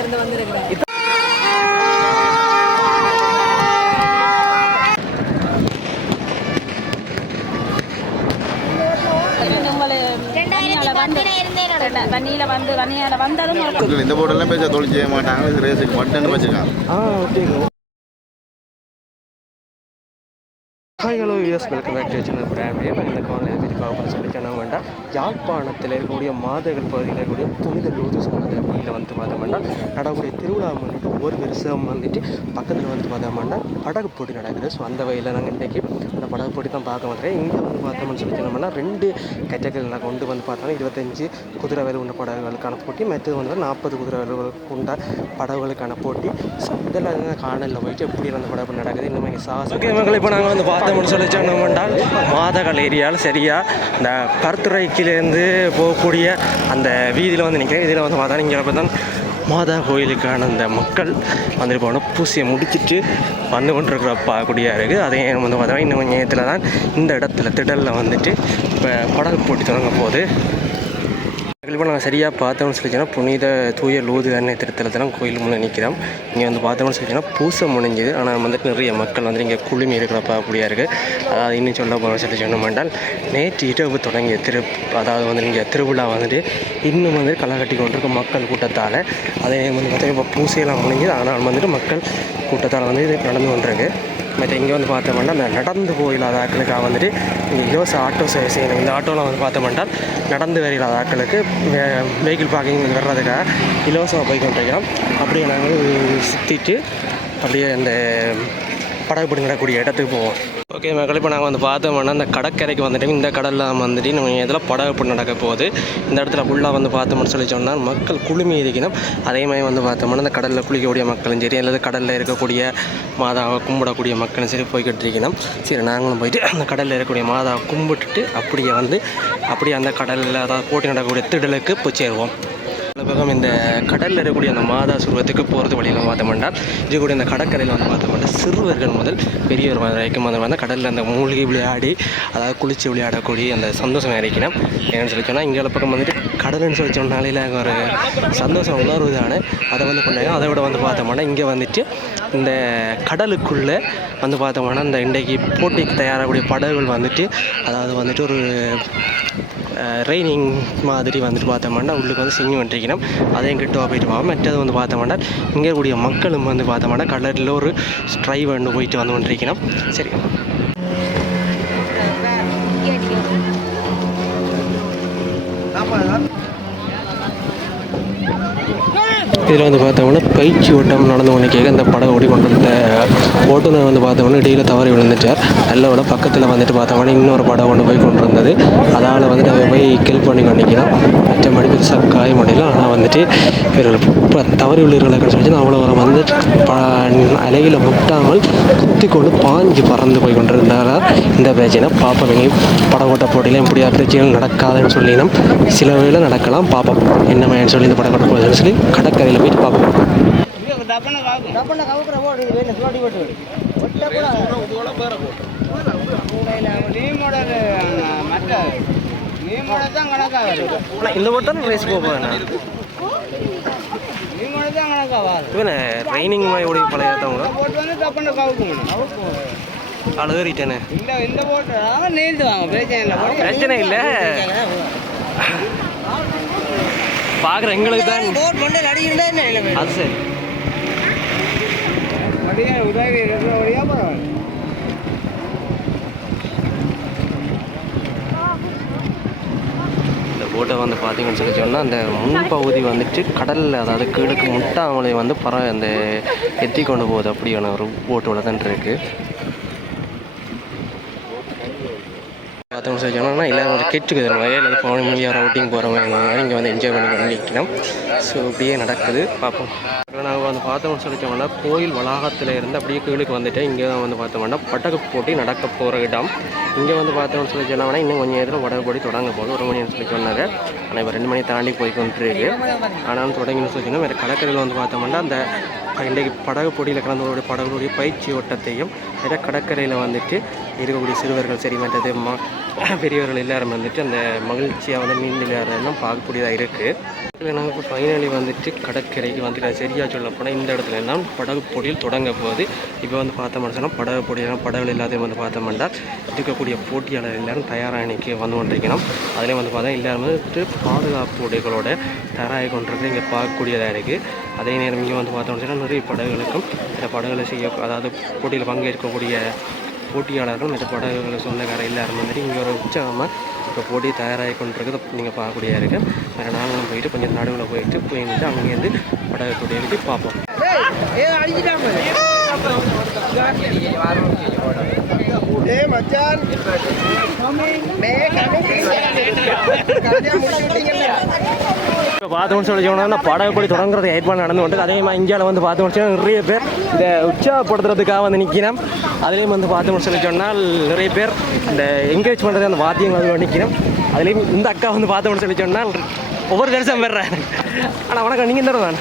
இருந்து வந்திருக்கிறேன். இந்த போட்டெல்லாம் பேச தொழில் செய்ய மாட்டாங்க, ரேஸுக்கு மட்டும் வச்சுருக்காங்க. Hi hello us welcome back to channel பிராண்டே. இந்த காலையில் பற்றி பார்க்க சொல்லி சொன்னால் வேண்டாம், யாழ்ப்பாணத்தில் இருக்கக்கூடிய மாதர்கள் பகுதியில் இருக்கக்கூடிய புனித லூர்து மாதா கோயிலில் வந்து பார்த்தோம் வேண்டாம் நடக்கூடிய திருவிழா வந்துட்டு ஒரு வருஷம் வந்துட்டு பக்கத்தில் வந்து பார்த்தோம் வேண்டாம் படகு போட்டி நடக்குது. ஸோ அந்த வகையில் நாங்கள் இன்றைக்கி அந்த படகு போட்டி தான் பார்க்க வந்துடுறேன். இங்கே வந்து பார்த்தோம்னு சொல்லி சொன்னோம்னா 2 கேட்டகரியில் கொண்டு வந்து பார்த்தோம்னா 25 குதிரை வேலை உண்ட படகுகளுக்கான போட்டி, மற்றது வந்து 40 குதிரை வேலை உண்ட படகுகளுக்கான போட்டி. ஸோ இதெல்லாம் காணலில் போயிட்டு எப்படி அந்த படகு நடக்குது இன்னும் சாகசம் இப்போ நாங்கள் வந்து பார்த்தோம்னு சொல்லி சொன்னோம்னால் மாதகள் ஏரியாவில் சரியாக இந்த பருத்துறைக்கிலேருந்து போகக்கூடிய அந்த வீதியில் வந்து நிற்கிறேன். இதில் வந்து பார்த்தா இங்கே பார்த்தா மாதா கோயிலுக்கான அந்த மக்கள் வந்துட்டு போனோம் பூசியை முடிச்சுட்டு வந்து கொண்டிருக்கிற பார்க்கக்கூடியா இருக்குது. அதே வந்து பார்த்தோம்னா இன்னும் கொஞ்சம் நேரத்தில் தான் இந்த இடத்துல திடலில் வந்துட்டு இப்போ படகு போட்டி தொடங்க போகுது. இப்போ நாங்கள் சரியாக பார்த்தோம்னு சொல்லிச்சோன்னா புனித தூய லூது அன்னை திருத்தலத்தில் கோயில் முன்னே நிற்கிறோம். இங்கே வந்து பார்த்தோம்னு சொல்லிச்சோன்னா பூசை முடிஞ்சுது, ஆனால் வந்துட்டு நிறைய மக்கள் வந்து இங்கே குழுமி இருக்கிறப்ப அப்படியா இருக்குது. அதாவது இன்னும் சொல்ல போகிறோம் சொல்லி சொன்னோம்னால் நேற்று இரவு தொடங்கிய அதாவது வந்து இங்கே திருவிழா வந்துட்டு இன்னும் வந்து களை கட்டி கொண்டிருக்க மக்கள் கூட்டத்தால். அதே வந்து பார்த்தீங்கன்னா இப்போ பூசையெல்லாம் முடிஞ்சுது, ஆனால் வந்துட்டு மக்கள் கூட்டத்தால் வந்து இது நடந்து கொண்டிருக்கு. மற்ற இங்கே வந்து பார்த்தோம்னா அந்த நடந்து போயில்லாத ஆட்களுக்காக வந்துட்டு இங்கே இலவச ஆட்டோ சேவை செய்யணும். இந்த ஆட்டோவில் வந்து பார்த்தோம்னா நடந்து வரையில்லாத ஆட்களுக்கு வெஹிக்கிள் பார்க்கிங் வர்றதுக்காக இலவசமாக போய் கொண்டிருக்கிறோம். அப்படியே நாங்கள் சுற்றிட்டு அப்படியே அந்த படகு போட்டி நடக்கூடிய இடத்துக்கு போவோம். ஓகே மக்கள், இப்போ நாங்கள் வந்து பார்த்தோம்னா அந்த கடற்கரைக்கு வந்துட்டு இந்த கடலில் வந்துட்டு நம்ம இதில் படகு போட்டி நடக்க போகுது. இந்த இடத்துல ஃபுல்லாக வந்து பார்த்தோம்னு சொல்லி சொன்னால் மக்கள் குழுமி இருக்கணும். அதே மாதிரி வந்து பார்த்தோம்னா அந்த கடலில் குளிக்கக்கூடிய மக்களும் சரி, அல்லது கடலில் இருக்கக்கூடிய மாதாவை கும்பிடக்கூடிய மக்களும் சரி போய்கிட்டு இருக்கணும். சரி, நாங்களும் போயிட்டு அந்த கடலில் இருக்கக்கூடிய மாதாவை கும்பிட்டுட்டு அப்படியே அந்த கடலில் அதாவது போட்டி நடக்கக்கூடிய திடலுக்கு போய் சேருவோம். பக்கம் இந்த கடலில் இருக்கக்கூடிய அந்த மாதா சுருவத்துக்கு போகிறது வழியில் பார்த்தோம்னா இருக்கக்கூடிய இந்த கடற்கரையில் வந்து பார்த்தோம்னா சிறுவர்கள் முதல் பெரியவர் வரைக்கும் வந்து கடலில் அந்த மூழ்கி விளையாடி அதாவது குளித்து விளையாடக்கூடிய அந்த சந்தோஷம் இறைக்கணும். ஏன்னு சொல்லி சொன்னால் இங்கே பக்கம் வந்துட்டு கடல்னு சொல்லி சொன்னாலே ஒரு சந்தோஷம் உணர்வுதானே, அதை வந்து கொண்டாங்க. அதை விட வந்து பார்த்தோம்னா இங்கே வந்துட்டு இந்த கடலுக்குள்ளே வந்து பார்த்தோம்னா இந்த இன்றைக்கு போட்டிக்கு தயாராகக்கூடிய படகுகள் வந்துட்டு அதாவது வந்துட்டு ஒரு ரெய்னிங் மாதிரி வந்துட்டு பார்த்தோம்னா உள்ளுக்கு வந்து சிங்கி வந்துருக்கணும். அதையும் கிட்ட போயிட்டு போவோம். மற்றது வந்து பார்த்தோம்னா இங்கே கூடிய மக்களும் வந்து பார்த்தோம்னா கடலில் ஒரு ஸ்ட்ரைவ் வந்து போயிட்டு வந்து கொண்டிருக்கணும். சரி, இதில் வந்து பார்த்தோம்னா பயிற்சி ஓட்டம் நடந்து கொண்டு கேட்க இந்த படம் ஓடி கொண்டு வந்த ஓட்டுநர் வந்து பார்த்தோம்னா இடையில் தவறி விழுந்துட்டார். நல்லோட பக்கத்தில் வந்துட்டு பார்த்தோம்னா இன்னொரு படம் கொண்டு போய் கொண்டு வந்தது. அதால் வந்துட்டு அதை போய் கில் பண்ணி கொண்டிருக்கிறோம். மற்ற மணி பெருசாக காய முடியல. ஆனால் வந்துட்டு இவர்கள் இப்போ தவறி விழுகிறவர்களுக்கு சொல்லி அவ்வளோ வர வந்து அலையில் முட்டாமல் குத்தி கொண்டு பாஞ்சு பறந்து போய் கொண்டிருந்தால இந்த பிரச்சனை பார்ப்போம். நீங்கள் படம் ஓட்ட போட்டியில் இப்படியா பிரச்சனைகள் நடக்காதுன்னு சொல்லினோம். சில வேளை நடக்கலாம், பார்ப்போம் என்ன மாதிரி சொல்லி இந்த படம் ஓட்ட போகுதுன்னு சொல்லி கடற்கரையில் போயிட்டு பார்ப்போம். இந்த ஓட்டம் ரேஸ் போவேன் ட்ரைனிங் மாதிரி ஓடி பழையத்தவங்க அழுதுட்டேன்னு பிரச்சனை இல்லை. பார்க்குற எங்களுக்கு தான் அது சரி. இந்த போட்டை வந்து பார்த்தீங்கன்னு சொல்லி சொன்னால் அந்த முன்பகுதி வந்துட்டு கடலில் அதாவது கீழுக்கு முட்டாமலை வந்து அந்த எத்தி கொண்டு போகுது. அப்படியான ஒரு போட்டோட தான் இருக்குது. பார்த்தோம்னு சொல்லி சொன்னோம்னா எல்லோரும் வந்து கெட்டுக்குது வயலில் வந்து ஃபேமிலியாக ரவுட்டிங் போகிறவங்க இங்கே வந்து என்ஜாய் பண்ணி நிற்கணும். ஸோ இப்படியே நடக்குது பார்ப்போம். நாங்கள் வந்து பார்த்தோம்னு சொல்லி சொன்னோம்னா கோயில் வளாகத்தில் இருந்து அப்படியே கீழுக்கு வந்துட்டு இங்கே தான் வந்து பார்த்தோம்னா படகு போட்டி நடக்க போகிற இடம். இங்கே வந்து பார்த்தோம்னு சொல்லி சொன்னோம்னா இன்னும் கொஞ்சம் நேரத்தில் படகு போட்டி தொடங்க போகுது. 1 மணின்னு சொல்லி சொன்னாங்க. ஆனால் இப்போ 2 மணி தாண்டி போய் கொண்டிருக்கு. ஆனாலும் தொடங்கின்னு சொல்லி சொன்னால் வேறு கடற்கரையில் வந்து பார்த்தோம்னா அந்த இன்றைக்கு படகு போட்டியில் கலந்தவருடைய படகுடைய பயிற்சி ஓட்டத்தையும் வேறு கடற்கரையில் வந்துட்டு இருக்கக்கூடிய சிறுவர்கள் சரி மற்றது பெரியவர்கள் எல்லாரும் வந்துட்டு அந்த மகிழ்ச்சியாக வந்து மீன் விளையாடுறதுலாம் பார்க்கக்கூடியதாக இருக்குது. இதில் நாங்கள் இப்போ ஃபைனலி வந்துட்டு கடற்கரைக்கு வந்துட்டு சரியாக சொல்ல போனால் இந்த இடத்துல எல்லாம் படகு போட்டியில் தொடங்க போகுது. இப்போ வந்து பார்த்தோம்னு சொன்னால் படகு போட்டியெல்லாம் படகுகள் எல்லாத்தையும் வந்து பார்த்தோம்னா இருக்கக்கூடிய போட்டியாளர் எல்லோரும் தயாராக இன்றைக்கி வந்து கொண்டிருக்கணும். அதிலே வந்து பார்த்தா எல்லோரும் வந்துட்டு பாதுகாப்பு உடைகளோட தயாராகி கொண்டிருக்கு இங்கே பார்க்கக்கூடியதாக இருக்குது. அதே நேரம் இங்கே வந்து பார்த்தோம்னு சொன்னால் நிறைய படகுகளுக்கும் இந்த படகுகளை அதாவது போட்டியில் பங்கேற்கக்கூடிய போட்டியாளர்கள் மற்ற படகுகளை சொந்தக்கார எல்லாரும் வந்துட்டு இங்கே ஒரு உற்சாகமாக இப்போ போட்டி தயாராகி கொண்டிருக்குது நீங்கள் பார்க்கக்கூடியதாக இருக்குது. வேறு நாங்களும் போயிட்டு கொஞ்சம் நடுவில் போயிட்டு அங்கேருந்து படகு போட்டியை பார்ப்போம். இப்போ பார்த்தோம்னு சொல்லி சொன்னோம்னா படகு போட்டி தொடங்குறது ஏற்பாடு நடந்து கொண்டு அதே மாதிரி இந்தியாவில் வந்து பார்த்தோம்னு சொன்னால் நிறைய பேர் இந்த உற்சாகப்படுத்துறதுக்காக வந்து நிற்கிறோம். அதுலேயும் வந்து பார்த்தோம்னு சொல்லி சொன்னால் நிறைய பேர் இந்த என்கரேஜ் பண்ணுறது அந்த வாத்தியங்கள் வந்து நிற்கிறோம். அதுலேயும் இந்த அக்கா வந்து பார்த்தோம்னு சொல்லி சொன்னால் ஒவ்வொரு தரிசனம் பெறேன். ஆனால் வணக்கம், நீங்கள் இந்த தான்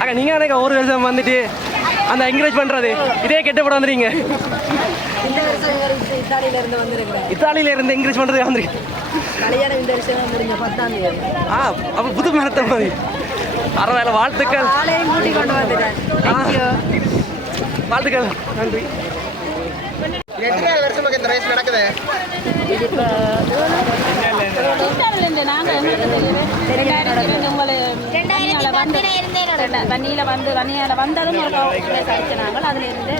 அக்கா நீங்கள் எனக்கு ஒவ்வொரு தரிசனம் வந்துட்டு அந்த என்கரேஜ் பண்ணுறது இதே கெட்டப்பட வந்துடுங்க. இத்தாலியில இருந்து என்கரேஜ் பண்ணுறது வந்துருக்கு. அப்போ புது மரத்தை மாதிரி அறவேல வாழ்த்துக்கள். வாழ்த்துக்கள், நன்றி. நடக்குது வன்னியில வந்து வன்னியால வந்ததும் நாங்கள் அதுல இருந்து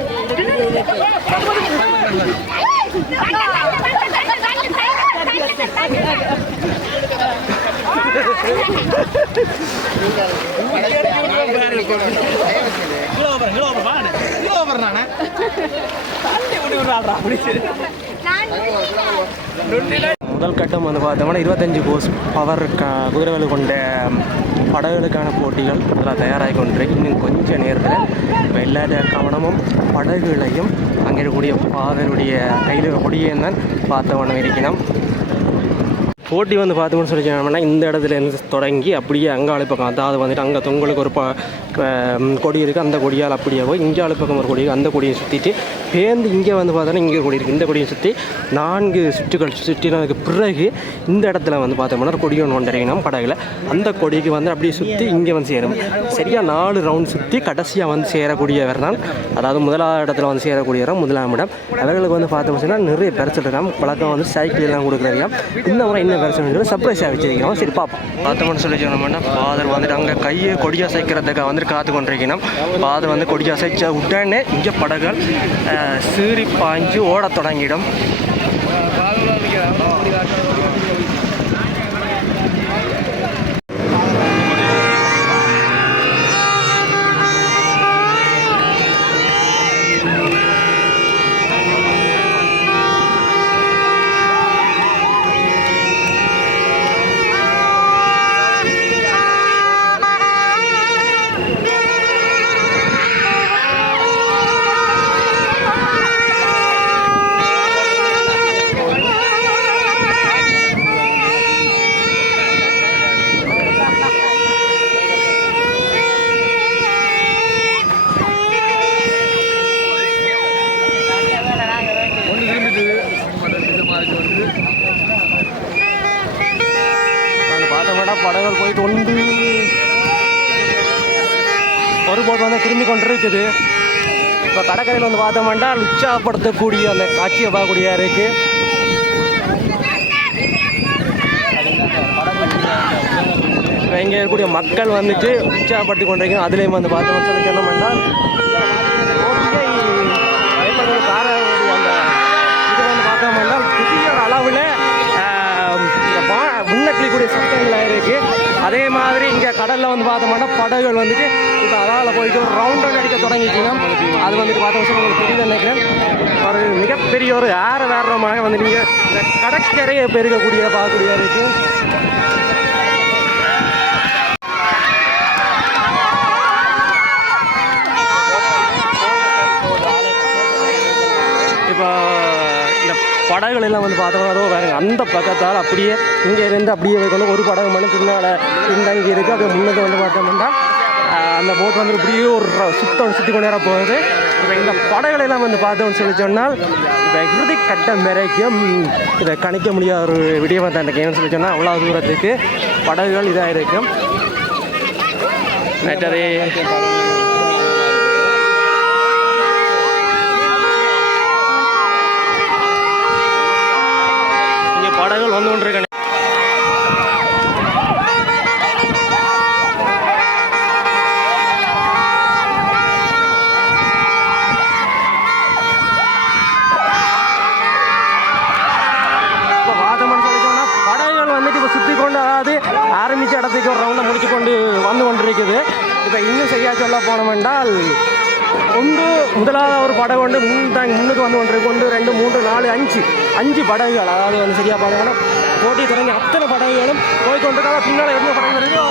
முதல் கட்டம் வந்து பார்த்தோம்னா 25 கோஸ் பவர் குதிரைவலு கொண்ட படகுகளுக்கான போட்டிகள் அதெல்லாம் தயாராகி கொண்டிருக்கு. இன்னும் கொஞ்சம் நேரத்தில் இப்போ எல்லா கவனமும் படகுகளையும் அங்கே இருக்கக்கூடிய பாதருடைய கையில் கொடியையும் தான் பார்த்தவண்ணம் இருக்கணும். போட்டி வந்து பார்த்தோம்னு சொல்லி சொன்னோம்னா இந்த இடத்துலேருந்து தொடங்கி அப்படியே அங்காளி பக்கம் அதாவது வந்துட்டு அங்கே தொங்கலுக்கு ஒரு கொடி இருக்குது. அந்த கொடியால் அப்படியே போய் இங்கே பக்கம் ஒரு கொடி அந்த கொடியை சுற்றிட்டு பேர்ந்து இங்கே வந்து பார்த்தோன்னா இங்கே கொடி இருக்குது. இந்த கொடியை சுற்றி 4 சுற்றுகள் சுற்றினதுக்கு பிறகு இந்த இடத்துல வந்து பார்த்தோம்னா ஒரு கொடி ஒன்று கொண்டிருக்கணும் படகுல. அந்த கொடிக்கு வந்து அப்படியே சுற்றி இங்கே வந்து சேரும். சரியாக 4 ரவுண்ட் சுற்றி கடைசியாக வந்து சேரக்கூடியவர் தான், அதாவது முதலாவது இடத்துல வந்து சேரக்கூடியவர் 1ஆம் இடம். அவர்களுக்கு வந்து பார்த்தோம்னு சொன்னால் நிறைய பரிசு இருக்காங்க. பழக்கம் வந்து சைக்கிள் எல்லாம் கொடுக்குறாங்க. இந்த முறை என்ன பரிசு சர்ப்ரைஸாக வச்சுருக்கோம். சரி பார்ப்போம். பார்த்தோம்னு சொல்லி சொன்னோம்னா ஃபாதர் வந்துட்டு அங்கே கையை கொடியா சைக்கிறதுக்காக வந்துட்டு காத்து கொண்டிருக்கணும். ஃபாதர் வந்து கொடியா சைச்ச உடனே இங்கே படகுகள் சீறி பாய்ஞ்சு ஓட தொடங்கிடும். படகுகள் போயிட்டு ஒரு போட் வந்து திரும்பி கொண்டு இருக்குது. இப்போ கடற்கரையில் வந்து பார்த்தோம்னா உற்சாகப்படுத்தக்கூடிய அந்த காட்சியை பார்க்கக்கூடியா இருக்கு. இங்கே இருக்கக்கூடிய மக்கள் வந்துட்டு உற்சாகப்படுத்தி கொண்டிருக்கணும். அதுலேயும் வந்து பார்த்தோம்னா சொன்னோம்னா அந்த இது வந்து பார்த்தோம்னா புதிய அளவில் விண்ணக்கிக்கூடிய சத்தங்களாக இருக்குது. அதே மாதிரி இங்கே கடலில் வந்து பார்த்தோம்னா படகுகள் வந்துட்டு இப்போ அதால் போயிட்டு ஒரு ரவுண்ட் அடிக்க தொடங்கிச்சுன்னா அது வந்துட்டு பார்த்தோம்னா உங்களுக்கு தெரியல நினைக்கிறேன். ஒரு மிகப்பெரிய ஒரு ஆற வேறமாக வந்து நீங்கள் இந்த கடற்கரையை பெருகக்கூடிய பார்க்கக்கூடிய இருக்குது. இப்போ இந்த படகுகள் எல்லாம் வந்து பார்த்தோம்னா அதோ வேறுங்க அந்த பக்கத்தால் அப்படியே இங்கே இருந்து அப்படியே வைக்கணும். ஒரு படகு மணி பின்னால் பின்தங்கி இருக்குது. அப்படியே முன்னுக்கு வந்து பார்த்தோம்னா அந்த போட் வந்து இப்படியே ஒரு சுற்றி கொண்டு வர போகுது. இப்போ இந்த படகுகளெல்லாம் வந்து பார்த்தோம்னு சொல்லி சொன்னால் இப்போ இறுதி கட்டம் வரைக்கும் இதை கணிக்க முடியாத ஒரு விடயமாக தான் எனக்கு ஏன்னு சொல்லி சொன்னால் அவ்வளோ தூரத்துக்கு படகுகள் இதாக இருக்கும். மற்றதே இங்கே படகுகள் வந்து கொண்டு இருக்க சுற்றி கொண்டு அதாவது ஆரம்பித்த இடத்துக்கு ஒரு ரவுண்டை முடிச்சு கொண்டு வந்து கொண்டிருக்குது. இப்போ இன்னும் சரியாக சொல்ல போனோம் என்றால் முதலாவது ஒரு படகு வந்து முன்னுக்கு வந்து கொண்டிருக்கு. 1 2 3 4 5 படகுகள் அதாவது வந்து சரியாக பார்த்தோம்னா போட்டி தொடங்கி அத்தனை படகுகளும் போய்கொண்டிருக்காங்க. பின்னால் எவ்வளோ படகுகள் இருக்குது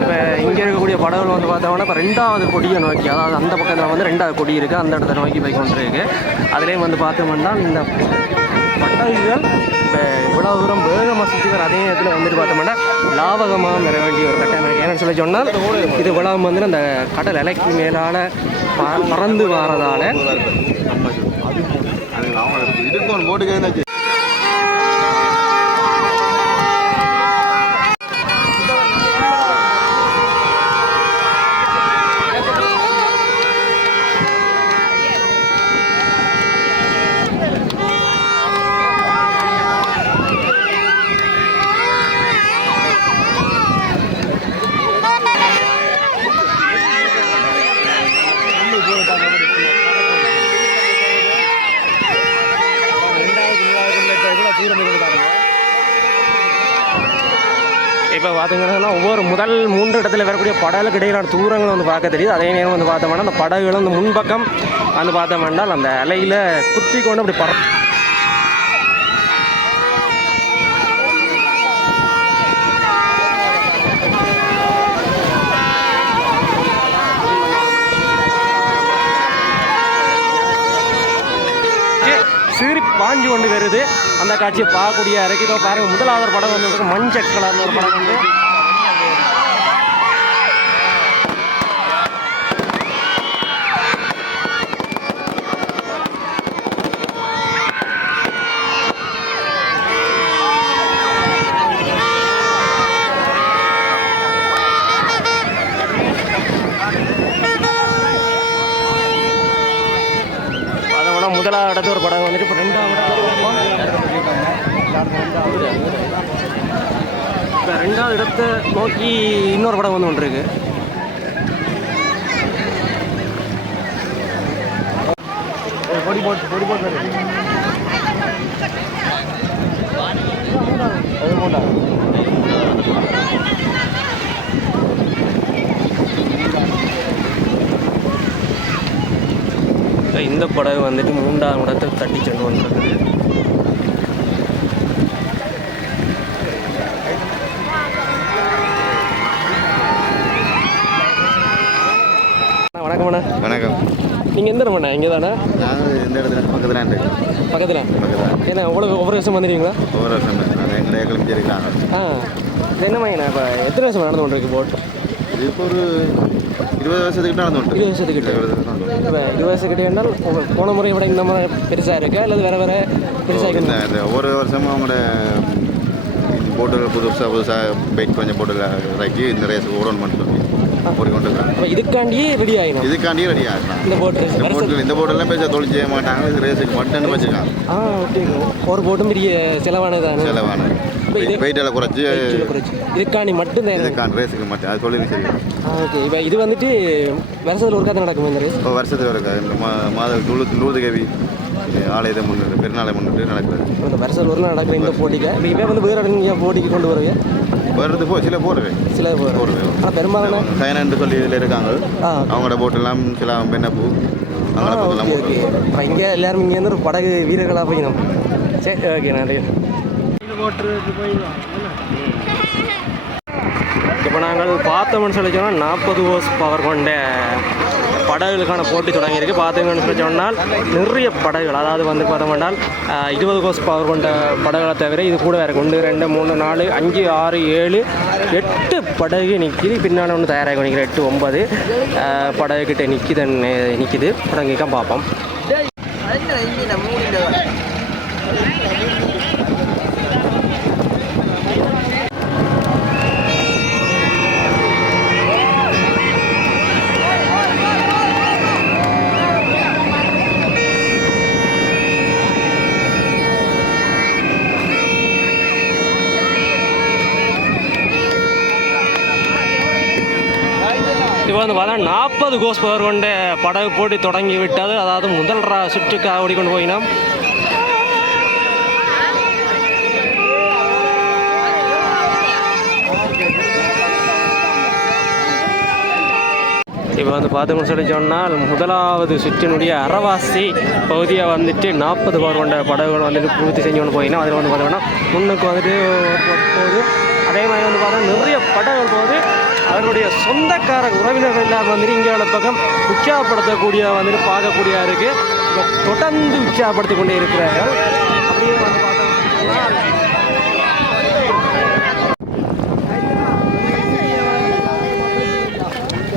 இப்போ இங்கே இருக்கக்கூடிய படகுகள் வந்து பார்த்தோம்னா இப்போ 2வது கொடியை நோக்கி அதாவது அந்த பக்கத்தில் வந்து 2வது கொடி இருக்குது. அந்த இடத்த நோக்கி போய் கொண்டு இருக்கு. அதுலேயும் வந்து பார்த்தோம்னா இந்த படகுகள் இப்போ இவ்வளோ தூரம் வேகமாக சுற்றி வர அதே நேரத்தில் வந்துட்டு பார்த்தோம்னா லாபகமாக வர வேண்டிய ஒரு கட்டமைப்பு. ஏன்னு சொல்லி சொன்னால் இது இவ்வளவு வந்து அந்த கடல் அலைக்கு மேலால் பறந்து வரதால் இப்போ பார்த்தீங்கன்னா ஒவ்வொரு முதல் 3 இடத்துல வரக்கூடிய படகுக்கு இடையிலான தூரங்கள் வந்து பார்க்க தெரியுது. அதே நேரம் வந்து பார்த்தோம்னா அந்த படகுகள் அந்த முன்பக்கம் வந்து பார்த்தோம்னா அந்த அலையில் குத்தி கொண்டு அப்படி சீறி பாஞ்சு கொண்டு வருது. அந்த காட்சியை பார்க்கக்கூடிய இறக்கிதோ பாருங்க. முதலாவது படம் வந்து மஞ்சள் கலர்னு ஒரு படம் வந்து முதலாவது இடத்து ஒரு படம் வந்துட்டு இப்போ 2வது இடத்தை நோக்கி இன்னொரு படம் வந்து ஒன்று இருக்கு. இந்த படகு வந்துட்டு 3வது இடத்தை தட்டி சென்று கொண்டிருக்குது. வணக்கம் அண்ணா. வணக்கம். நீங்கள் எந்த இடம்ண்ணா? இங்கே தானே? நாங்கள் இந்த இடத்துல பக்கத்தில் ஏன்னா ஒவ்வொரு வருஷம் வந்துடுவீங்களா? ஒவ்வொரு வருஷம் எங்களை கிளம்பி இருக்காங்க. என்னம்மாங்கண்ணா இப்போ எத்தனை வருஷம் நடந்து கொண்டிருக்கு போட்? இது இப்போ ஒரு 20 வருஷத்துக்கிட்ட நடந்து கொண்டு. 20 வருஷத்துக்கிட்ட. இப்போ 20 வருஷத்துக்கிட்ட என்றால் போன முறையை விட இந்த முறை பெருசாக இருக்கா இல்லை வேறு பெருசாக இருக்குங்க? இந்த ஒவ்வொரு வருஷமும் அவங்களோட போட்டில் புதுசாக பைக் கொஞ்சம் போட்டில் இறக்கி இந்த ரேஸுக்கு ஓடணும் பண்ணி ஓடிக்கொண்டிருக்காங்க. அப்போ இதுக்காண்டியே ரெடி ஆகிடும். இதுக்காண்டியே ரெடி ஆகிடும். இந்த போட்டெல்லாம் பேச தொழில் செய்ய மாட்டாங்க. இது ரேஸுக்கு மட்டும் வச்சுருக்காங்க. ஓகே. ஒரு போட்டும் பெரிய செலவானதானே. செலவானது. வெயிட்டெல்லாம் குறைச்சி இதுக்காண்டி மட்டும் தான். இதுக்காண்டி ரேஸுக்கு மட்டும் அது தொழில் சரி. ஓகே. இப்போ இது வந்துட்டு வருஷத்தில் ஒரு கதை நடக்கும் இந்த ரேஸ். இப்போ வருஷத்தில் ஒரு இந்த மாதம் லூது கவி ஆலயத்தை முன்னிட்டு பெருநாளை முன்னிட்டு நடக்குது. இந்த வருஷத்தில் ஒரு நாள் நடக்கிற இந்த போட்டிக்கு இப்போ வந்து வேறு இடங்க போட்டிக்கு கொண்டு வருவேன். வருது சில போடுவேன். சில போடுவேன். ஆனால் பெரும்பாலான சைனான்னு சொல்லி இதில் இருக்காங்க. அவங்களோட போட்டெல்லாம் சில பெண்ணப்பூ அவங்களோட ஓகே. இப்போ இங்கே எல்லாரும் இங்கே வந்து ஒரு படகு வீரர்களாக போயிடும். சரி ஓகே. நன்றி. இப்போ நாங்கள் பார்த்தோம்னு சொல்லி சொன்னால் 40 ஹோர்ஸ் பவர் கொண்ட படகுகளுக்கான போட்டி தொடங்கியிருக்கு. பார்த்தீங்கன்னு சொல்லி சொன்னால் நிறைய படகுகள், அதாவது வந்து பார்த்தோம்னால் 20 ஹோர்ஸ் பவர் கொண்ட படகுகளை தவிர இது கூட வேறு 1 2 3 4 5 6 7 8 படகு நிற்கிது. பின்னால் ஒன்று தயாராக நிற்கிற 8 9 படகுக்கிட்ட நிற்கிது. தொடங்கிக்கான் பார்ப்போம். இப்போ வந்து பார்த்தா 40 ஹோர்ஸ் பவர் கொண்ட படகு போட்டி தொடங்கி விட்டது. அதாவது முதல் சுற்றுக்காக ஓடிக்கொண்டு போயினோம். இப்போ வந்து பார்த்தோம்னு சொல்லி சொன்னால் முதலாவது சுற்றினுடைய அறவாசி பகுதியை வந்துட்டு 40 பவர் கொண்ட படகுகள் வந்துட்டு பூர்த்தி செஞ்சு கொண்டு போயினோம். அதில் வந்து பார்த்தோம்னா முன்னுக்கு வந்துட்டு போகுது. அதே மாதிரி வந்து பார்த்தா நிறைய படகுகள் போகுது. அவர்களுடைய சொந்தக்கார உறவினர்கள் எல்லாம் வந்துட்டு இங்கே உள்ள பக்கம் உற்சாகப்படுத்தக்கூடிய வந்துட்டு பார்க்கக்கூடிய இருக்குது. இப்போ தொடர்ந்து உற்சாகப்படுத்தி கொண்டே இருக்கிறார்கள். அப்படியே வந்து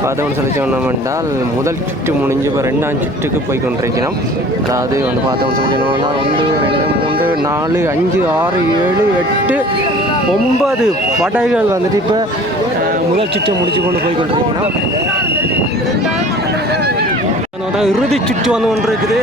பார்த்தோம்னு சொல்லி சொன்னோம் என்றால் முதல் சுற்று முடிஞ்சு இப்போ 2ஆம் சுற்றுக்கு போய் கொண்டிருக்கிறோம். அதாவது வந்து பார்த்தோம்னு சொல்லி சொன்னோம்னா 1 2 3 4 5 6 7 8 9 படகுகள் வந்துட்டு இப்போ முதல் சுற்றை முடிச்சு கொண்டு போய் கொண்டிருக்கிறோம். இறுதி சுற்று வந்து கொண்டு இருக்குது.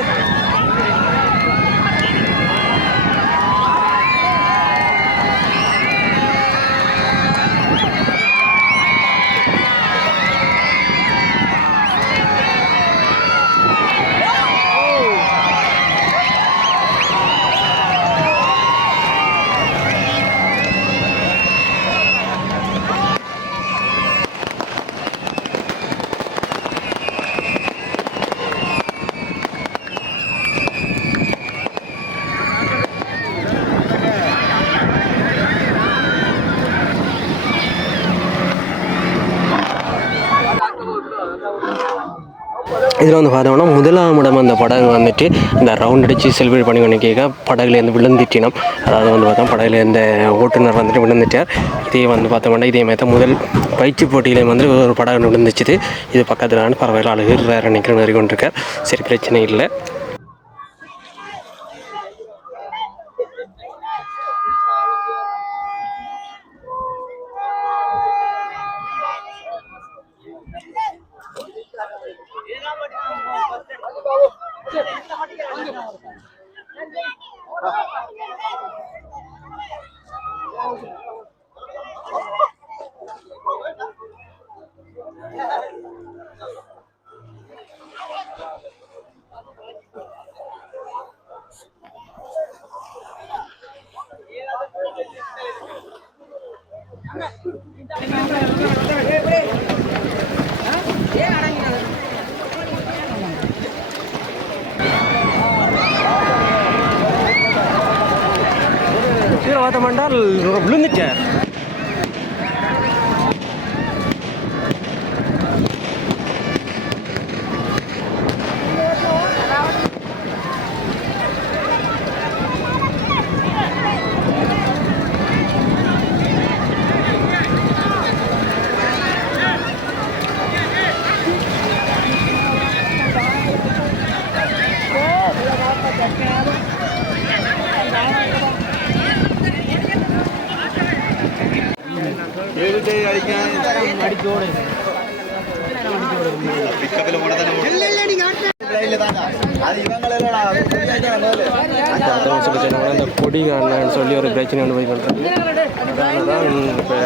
இதில் வந்து பார்த்தோம்னா முதலாம் இடம் அந்த படகு வந்துட்டு இந்த ரவுண்ட் அடித்து செலிப்ரேட் பண்ணி கொண்டு கேட்க படகுலேருந்து விழுந்துட்டினோம். அதாவது வந்து பார்த்தோம் படகுல இந்த ஓட்டுநர் வந்துட்டு விழுந்துட்டார். இதே வந்து பார்த்தோம்னா இதே மாதிரி முதல் பயிற்சி போட்டியிலேயும் வந்து ஒரு படகு விழுந்துச்சுது. இது பக்கத்தில் பரவாயில்ல அழகு வேறு நிற்கிற கொண்டிருக்கார். சரி, பிரச்சனை இல்லை. பார்த்தோம்னால் விழுந்துட்டேன். சொல்லி சொன்னாங்கன்னா இந்த கொடி காரணம்னு சொல்லி ஒரு பிரச்சனை ஒன்று போய் பண்ணுறது அதனால தான் இப்போ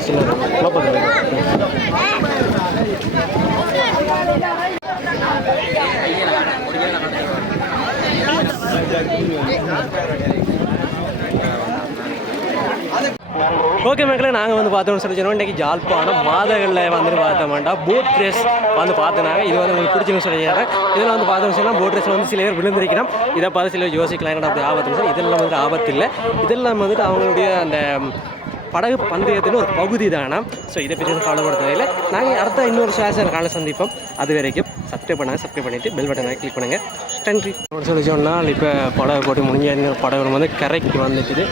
சின்ன குழப்பத்தில் ஓகே மக்களே நாங்கள் வந்து பார்த்தோம்னு சொல்லி சொன்னோம் இன்றைக்கி ஜாழ்ப்பாணம் மாதகளில் வந்துட்டு பார்த்தோம்னா போட் ரேஸ் வந்து பார்த்தோன்னாங்க இது வந்து உங்களுக்கு பிடிச்சின்னு சொல்லிடுறேன் இதில் வந்து பார்த்தோம்னு சொன்னால் போட் ரேஸ் வந்து சில பேர் விழுந்திருக்கிறோம் இதை பார்த்து சில பேர் யோசிக்கலாம் என்ன அப்படி ஆபத்துன்னு சொல்லி இதெல்லாம் வந்துட்டு ஆபத்து இல்லை இதெல்லாம் வந்துட்டு அவங்களுடைய அந்த படகு பந்தயத்தின் ஒரு பகுதி தானா ஸோ இதை பற்றி வந்து கவலைப்பட தேவையில்லை நாங்கள் அடுத்த இன்னொரு சேஷன் காலை சந்திப்போம் அது வரைக்கும் சப்ஸ்கிரைப் பண்ணிவிட்டு பெல் பட்டனை கிளிக் பண்ணுங்கள் நன்றி சொல்லி சொன்னால் இப்போ படகு போட்டு முடிஞ்ச படகு வந்து கரைக்கு வந்துட்டுது